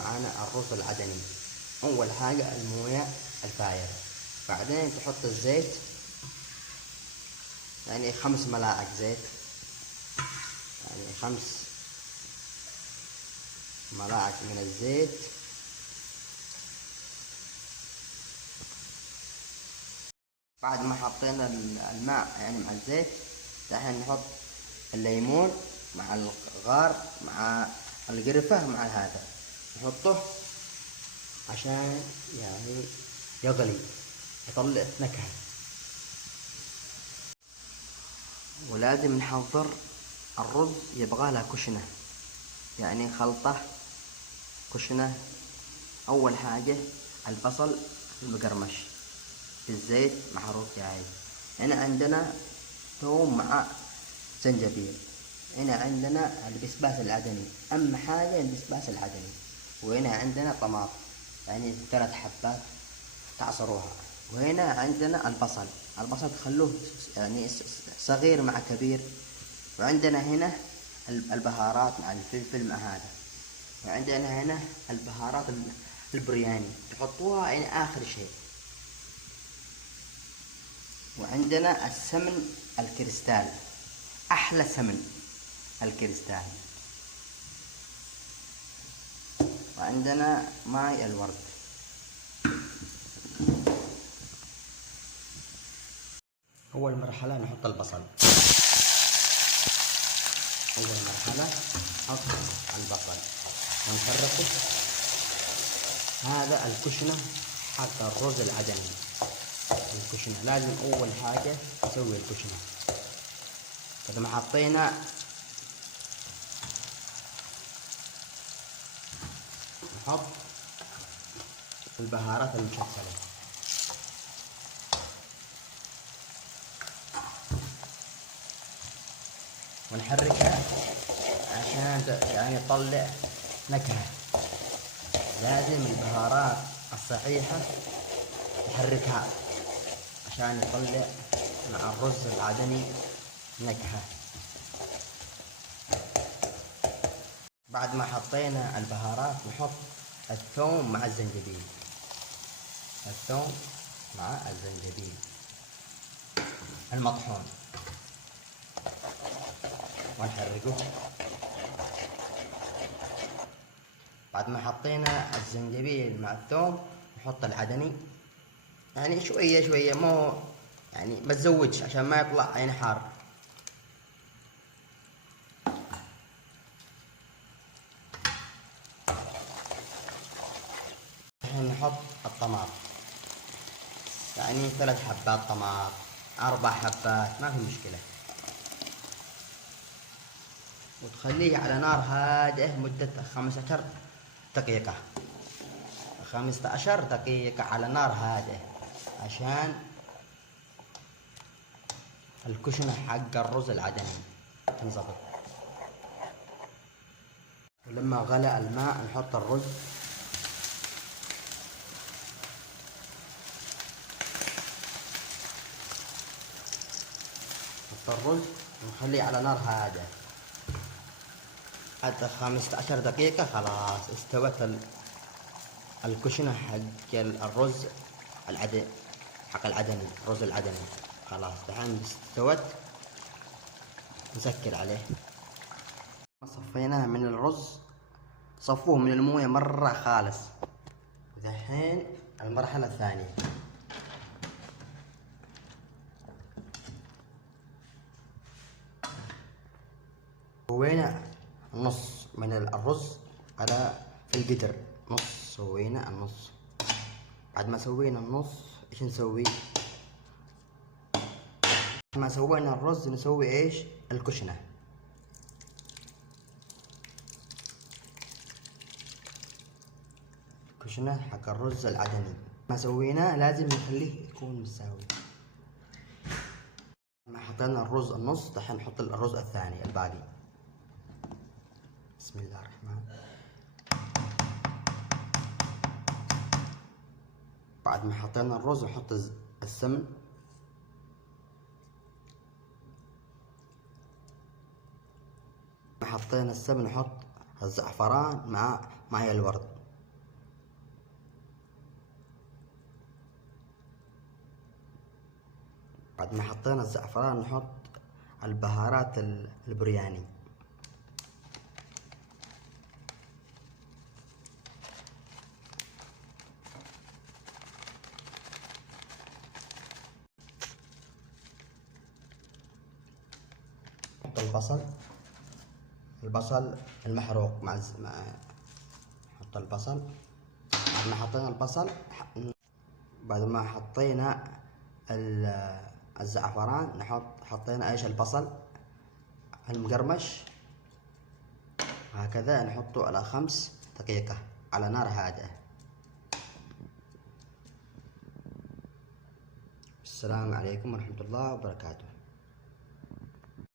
معانا الرز العدني. أول حاجة الموية الفايرة، بعدين تحط الزيت، يعني 5 ملاعق زيت، يعني 5 ملاعق من الزيت. بعد ما حطينا الماء يعني مع الزيت، دحين نحط الليمون مع الغار مع القرفة مع هذا، نحطه عشان يعني يغلي، يطلع نكهة. ولازم نحضر الرز، يبغى له كشنة، يعني خلطة كشنة. أول حاجة البصل المقرمش في الزيت مع رز جاهز. هنا عندنا ثوم مع زنجبيل. هنا عندنا البسباس العدني، أهم حاجة البسباس العدني. وهنا عندنا طماطم، يعني 3 حبات تعصروها. وهنا عندنا البصل تخلوه يعني صغير مع كبير. وعندنا هنا البهارات مع الفلفل مع هذا. وعندنا هنا البهارات البرياني تحطوها يعني آخر شيء. وعندنا السمن الكريستال، أحلى سمن الكريستال. وعندنا ماء الورد. أول مرحلة نحط البصل، أول مرحلة نحط البصل ونحركه. هذا الكشنة حق الرز العدني. الكشنة لازم أول حاجة نسوي الكشنة. بعد ما حطينا نحط البهارات المشكلة، ونحركها عشان يعني تطلع نكهة. لازم البهارات الصحيحة نحركها عشان يطلع مع الرز العدني نكهة. بعد ما حطينا البهارات نحط الثوم مع الزنجبيل، الثوم مع الزنجبيل المطحون، ونحرقه. بعد ما حطينا الزنجبيل مع الثوم نحط العدني، يعني شوية شوية، مو يعني ما تزودش عشان ما يطلع يعني حار. الحين نحط الطماطم، يعني 3 حبات طماطم، 4 حبات، ما في مشكلة. وتخليه على نار هادئة مدة 15 دقيقة، 15 دقيقة على نار هادئة، عشان الكشنة حق الرز العدني تنضبط. ولما غلى الماء نحط الرز، نحط الرز ونخليه على نار هادئة حتى 15 دقيقة. خلاص استوت الكشنة حق الرز العدني، حق العدني، الرز العدني. خلاص دحين استوت، نسكر عليه. صفيناه من الرز، صفوه من الموية مرة خالص. ودحين المرحلة الثانية، سوينا نص من الرز على في القدر، نص سوينا النص. بعد ما سوينا النص ايش نسوي؟ ما سوينا الرز نسوي ايش؟ الكشنة. الكشنة حق الرز العدني ما سويناه لازم نخليه يكون متساوي. ما حطينا الرز النص، دحين نحط الرز الثاني الباقي. بسم الله الرحمن. بعد ما حطينا الرز نحط السمن، حطينا السمن نحط الزعفران مع ماء الورد. بعد ما حطينا الزعفران نحط البهارات البرياني. نحط البصل المحروق نحط البصل. بعد ما حطينا البصل، بعد ما حطينا الزعفران حطينا ايش البصل المقرمش، هكذا نحطه على 5 دقيقة على نار هادئة. السلام عليكم ورحمة الله وبركاته.